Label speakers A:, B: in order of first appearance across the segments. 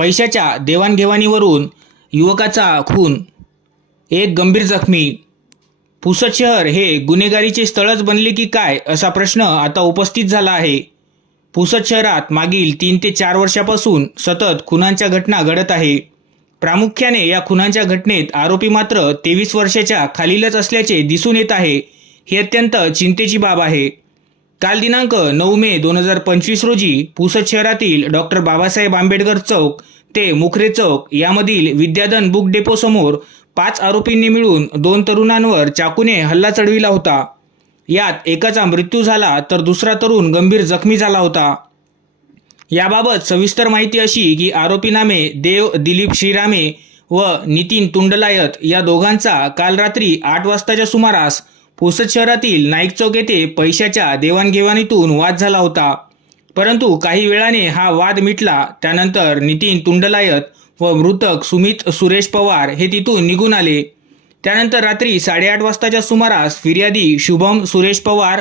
A: पैशाच्या देवाणघेवाणीवरून युवकाचा खून एक गंभीर जखमी. पुसद शहर हे गुन्हेगारीचे स्थळच बनले की काय असा प्रश्न आता उपस्थित झाला आहे. पुसद शहरात मागील तीन ते चार वर्षापासून सतत खुनांच्या घटना घडत आहे. प्रामुख्याने या खुनांच्या घटनेत आरोपी मात्र तेवीस वर्षाच्या खालीलच असल्याचे दिसून येत आहे. ही अत्यंत चिंतेची बाब आहे. काल दिनांक नऊ मे दोन हजार पंचवीस रोजी पुसद शहरातील डॉक्टर बाबासाहेब आंबेडकर चौक ते मुखरे चौक यामधील विद्याधन बुक डेपो समोर पाच आरोपींनी मिळून दोन तरुणांवर चाकूने हल्ला चढविला होता. यात एकाचा मृत्यू झाला तर दुसरा तरुण गंभीर जखमी झाला होता. याबाबत सविस्तर माहिती अशी की आरोपी नामे देव दिलीप श्रीरामे व नितीन तुंडलायत या दोघांचा काल रात्री आठ वाजताच्या सुमारास पुसद शहरातील नाईक चौक येथे पैशाच्या देवाणघेवाणीतून वाद झाला होता. परंतु काही वेळाने हा वाद मिटला. त्यानंतर नितीन तुंडलायत व मृतक सुमित सुरेश पवार हे तिथून निघून आले. त्यानंतर रात्री साडेआठ वाजताच्या सुमारास फिर्यादी शुभम सुरेश पवार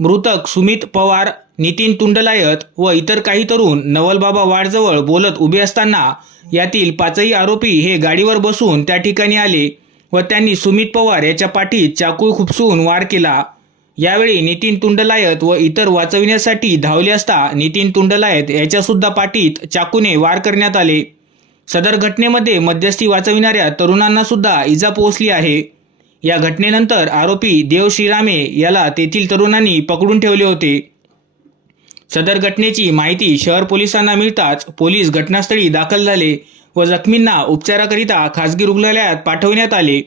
A: मृतक सुमित पवार नितीन तुंडलायत व इतर काही तरुण नवलबाबा वाडजवळ बोलत उभे असताना यातील पाचही आरोपी हे गाडीवर बसून त्या ठिकाणी आले. व त्यांनी सुमित पवार याच्या पाठीत चाकू खुपसून वार केला. यावेळी नितीन तुंडलायत व इतर वाचविण्यासाठी धावले असता नितीन तुंडलायत याच्यासुद्धा पाठीत चाकूने वार करण्यात आले. सदर घटनेमध्ये मध्यस्थी वाचविणाऱ्या तरुणांना सुद्धा इजा पोहोचली आहे. या घटनेनंतर आरोपी देव श्रीरामे याला तेथील तरुणांनी पकडून ठेवले होते. सदर घटनेची माहिती शहर पोलिसांना मिळताच पोलीस घटनास्थळी दाखल झाले व जखमींना उपचाराकरिता खासगी रुग्णालयात पाठवण्यात आले.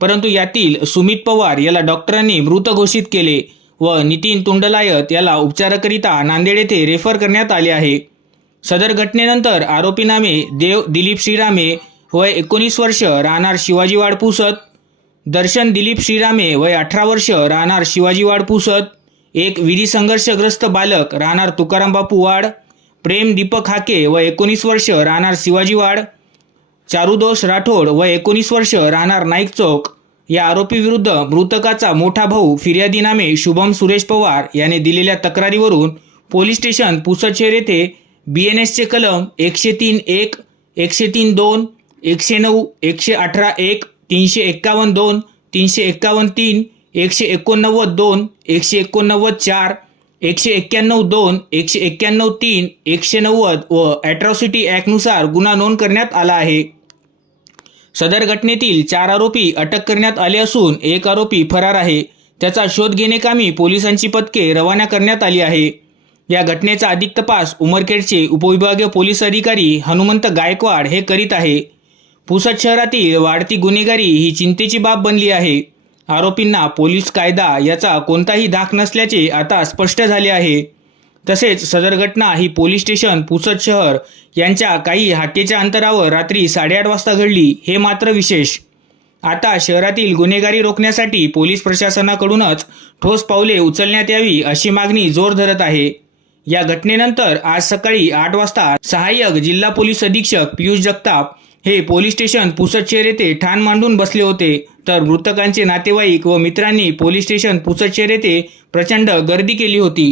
A: परंतु यातील सुमित पवार याला डॉक्टरांनी मृत घोषित केले व नितीन तुंडलायत याला उपचाराकरिता नांदेड येथे रेफर करण्यात आले आहे. सदर घटनेनंतर आरोपी नामे देव दिलीप श्रीरामे वय एकोणीस वर्ष राहणार शिवाजीवाड पुसत दर्शन दिलीप श्रीरामे वय अठरा वर्ष राहणार शिवाजीवाड पुसत एक विधी संघर्षग्रस्त बालक राहणार तुकाराम बापू वाड प्रेम दीपक हाके व एकोणीस वर्ष राहणार शिवाजी वाड चारुदोष राठोड व एकोणीस वर्ष राहणार नाईक चौक या आरोपीविरुद्ध मृतकाचा मोठा भाऊ फिर्यादी नामे शुभम सुरेश पवार याने दिलेल्या तक्रारीवरून पोलीस स्टेशन पुसदशेर येथे बी एन एसचे कलम एकशे तीन एक एकशे तीन दोन एकशे नऊ एकशे अठरा एक तीनशे एक्कावन्न दोन तीनशे एक्कावन्न तीन एकशे एकोणनव्वद दोन एकशे एकोणनव्वद चार एकशे एक्क्याण्णव दोन एकशे एक्क्याण्णव तीन एकशे नव्वद व ॲट्रॉसिटी ॲक्टनुसार गुन्हा नोंद करण्यात आला आहे. सदर घटनेतील चार आरोपी अटक करण्यात आले असून एक आरोपी फरार आहे. त्याचा शोध घेणेकामी पोलिसांची पथके रवाना करण्यात आली आहे. या घटनेचा अधिक तपास उमरखेडचे उपविभागीय पोलीस अधिकारी हनुमंत गायकवाड हे करीत आहे. पुसद शहरातील वाढती गुन्हेगारी ही चिंतेची बाब बनली आहे. आरोपींना पोलीस कायदा याचा कोणताही धाक नसल्याचे आता स्पष्ट झाले आहे. तसेच सदर घटना ही पोलीस स्टेशन पुसद शहर यांच्या काही हाकेच्या अंतरावर रात्री साडेआठ वाजता घडली हे मात्र विशेष. आता शहरातील गुन्हेगारी रोखण्यासाठी पोलीस प्रशासनाकडूनच ठोस पावले उचलण्यात यावी अशी मागणी जोर धरत आहे. या घटनेनंतर आज सकाळी आठ वाजता सहाय्यक जिल्हा पोलीस अधीक्षक पियुष जगताप हे पोलीस स्टेशन पुसदशेर येथे ठाण मांडून बसले होते. तर मृतकांचे नातेवाईक व मित्रांनी पोलीस स्टेशन पुसटशेर येथे प्रचंड गर्दी केली होती.